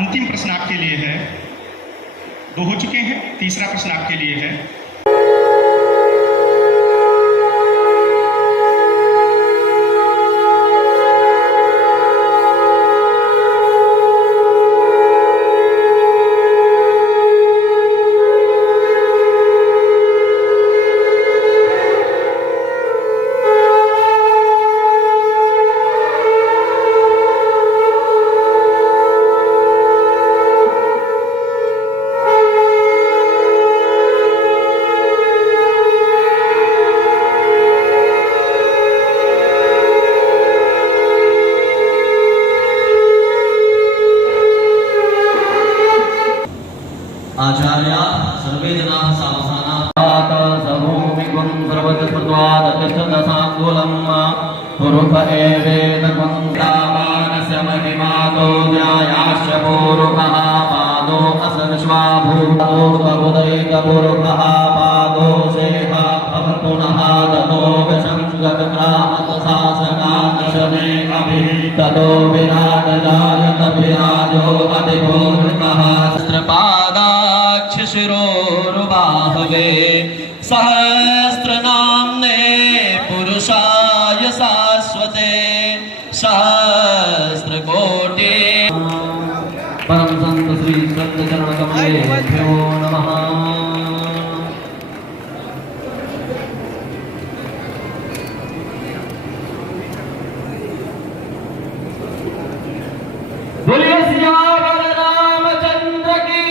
अंतिम प्रश्न आपके लिए है। 2 हो चुके हैं, तीसरा प्रश्न आपके लिए है। आचार्य सर्वे जनाः सावधानाः सर्वोमिगुं सर्वतस्मद्वादतिष्ठदशाङ्गुलं पुरुष एवेन कुन्द्रामानस्य महिमातो न्यायाश्च पूरुकः पादो असर्श्वाभूतो बहुदैकपूरुकः पादो सेहा पुनः ततो विसंगतग्राहकशासनादशने अभि ततो विराटजायत विराजो अधिपूर्णः शिरोरुबाहवे सहस्रनाम्ने पुरुषाय शाश्वते सहस्रकोटि परम संत श्री सत्यचरण कमलेभ्यो नमः। बोलिए सियावर रामचंद्र की।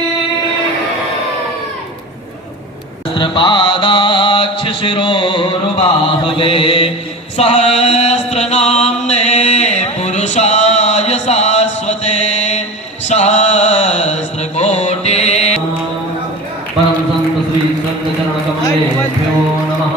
पादाक्ष शिरोरुबाहवे सहस्रनाम्ने पुरुषाय शाश्वते सहस्रकोटि परम संत श्री सत्यचरण कमलेभ्यो नमः।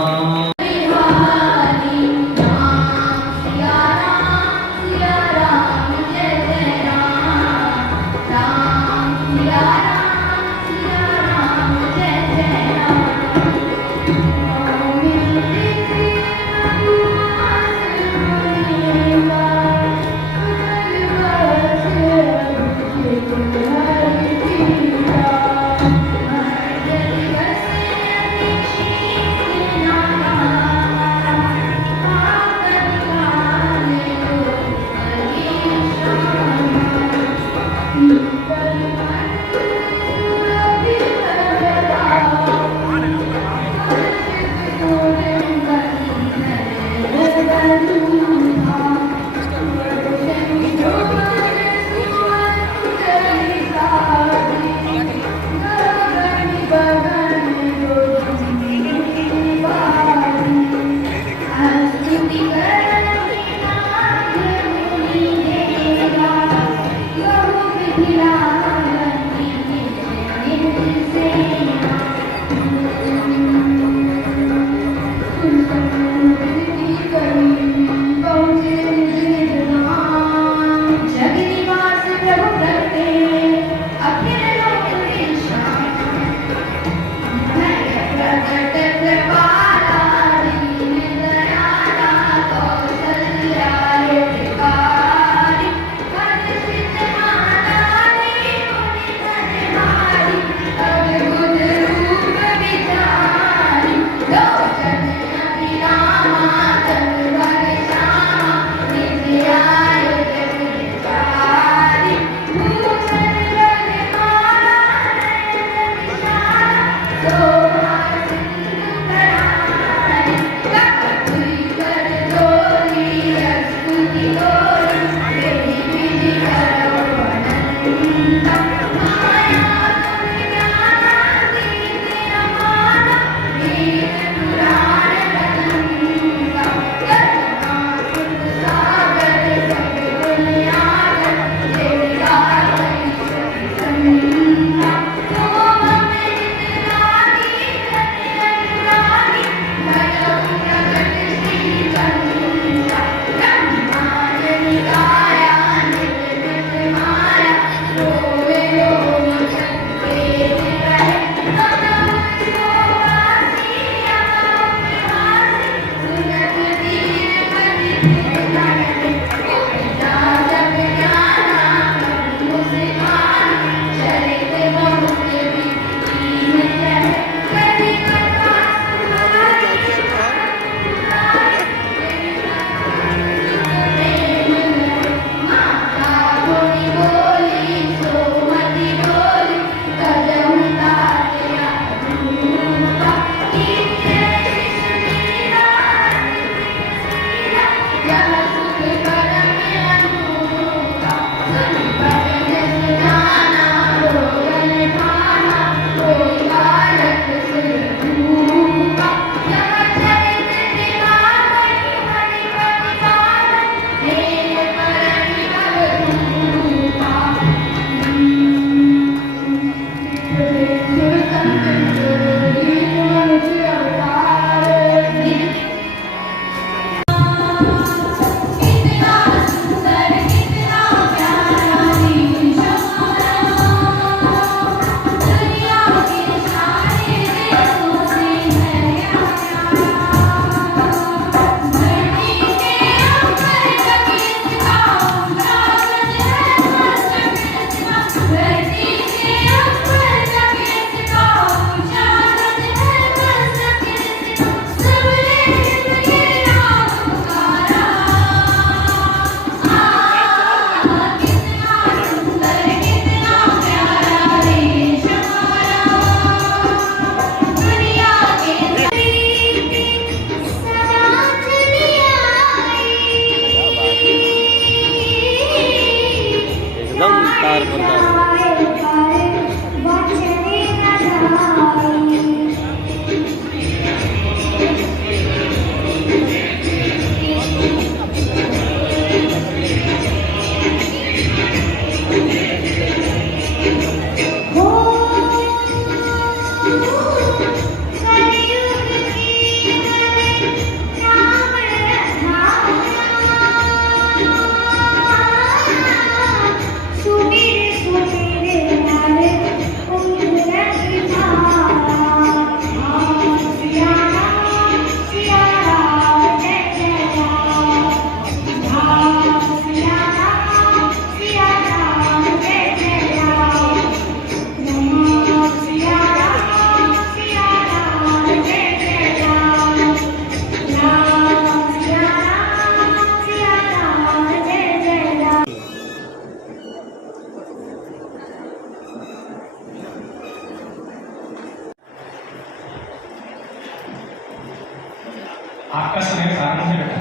आपका समय प्रारंभ है बेटा।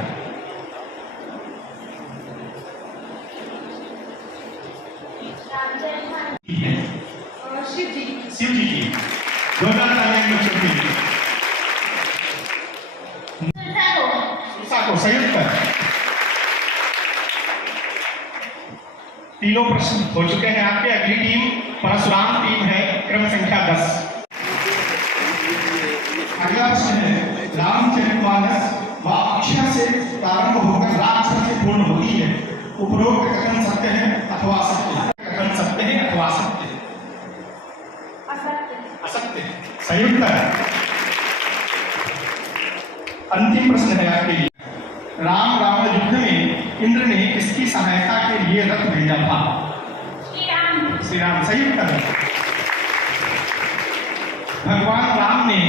ठीक है, शिव जी की जोरदार तालियां बच्चों के लिए। मूसा को सही उत्तर। तीनों प्रश्न हो चुके हैं आपके। अगली टीम परशुराम टीम है, क्रम संख्या 10। अगला प्रश्न है, रामचरितमानस व अक्षर से प्रारंभ होकर राक्षर से पूर्ण होती है। उपरोक्त कथन सत्य है अथवा असत्य है? कथन सत्य है अथवा असत्य है? असत्य। सही उत्तर। अंतिम प्रश्न है आपके लिए। राम रावण युद्ध में इंद्र ने किसकी सहायता के लिए रथ भेजा था? श्री राम। सही उत्तर। भगवान राम ने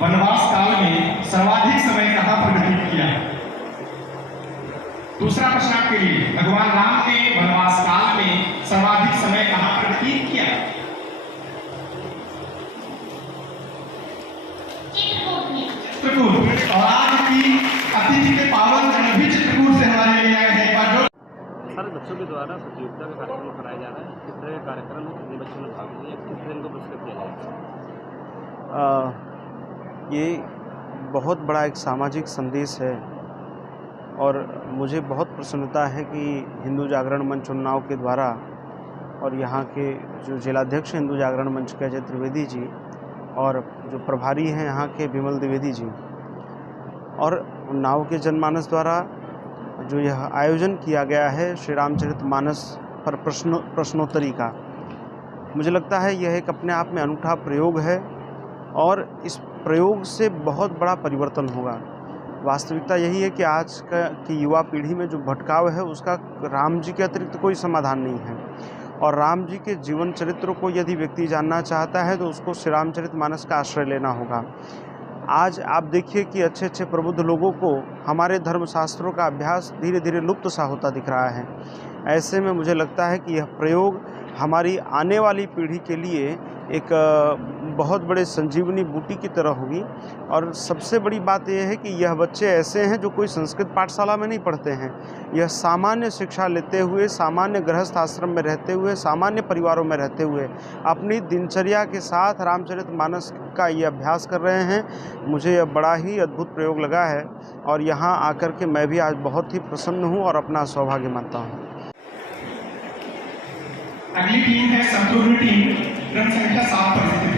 वनवास काल में सर्वाधिक समय कहां पर व्यतीत किया? दूसरा प्रश्न आपके लिए। भगवान राम ने वनवास काल में सर्वाधिक समय कहां पर व्यतीत किया? चित्रकूट। और आज की अतिथि के पावन जन भी चित्रकूट से हमारे लिए आए हैं। एक बार सर, बच्चों के द्वारा प्रतियोगिता का कार्यक्रम कराया जा रहा है। किस तरह का कार्यक्रम है, कितने बच्चों ने भाग लिया, किस तरह इनको पुरस्कृत किया जाएगा? ये बहुत बड़ा एक सामाजिक संदेश है और मुझे बहुत प्रसन्नता है कि हिंदू जागरण मंच उन्नाव के द्वारा और यहाँ के जो जिलाध्यक्ष हिंदू जागरण मंच के अजय त्रिवेदी जी और जो प्रभारी हैं यहाँ के विमल द्विवेदी जी और उन्नाव के जनमानस द्वारा जो यह आयोजन किया गया है श्री रामचरितमानस पर प्रश्नोत्तरी का, मुझे लगता है यह एक अपने आप में अनूठा प्रयोग है और इस प्रयोग से बहुत बड़ा परिवर्तन होगा। वास्तविकता यही है कि आज की युवा पीढ़ी में जो भटकाव है उसका राम जी के अतिरिक्त कोई समाधान नहीं है और राम जी के जीवन चरित्र को यदि व्यक्ति जानना चाहता है तो उसको श्री रामचरितमानस का आश्रय लेना होगा। आज आप देखिए कि अच्छे अच्छे प्रबुद्ध लोगों को हमारे धर्मशास्त्रों का अभ्यास धीरे धीरे लुप्त सा होता दिख रहा है। ऐसे में मुझे लगता है कि यह प्रयोग हमारी आने वाली पीढ़ी के लिए एक बहुत बड़े संजीवनी बूटी की तरह होगी और सबसे बड़ी बात यह है कि यह बच्चे ऐसे हैं जो कोई संस्कृत पाठशाला में नहीं पढ़ते हैं। यह सामान्य शिक्षा लेते हुए, सामान्य गृहस्थ आश्रम में रहते हुए, सामान्य परिवारों में रहते हुए अपनी दिनचर्या के साथ रामचरितमानस का ये अभ्यास कर रहे हैं। मुझे यह बड़ा ही अद्भुत प्रयोग लगा है और यहाँ आकर के मैं भी आज बहुत ही प्रसन्न हूँ और अपना सौभाग्य मानता हूँ। अगली टीम है संपूर्ण टीम, क्रम संख्या 7 पर।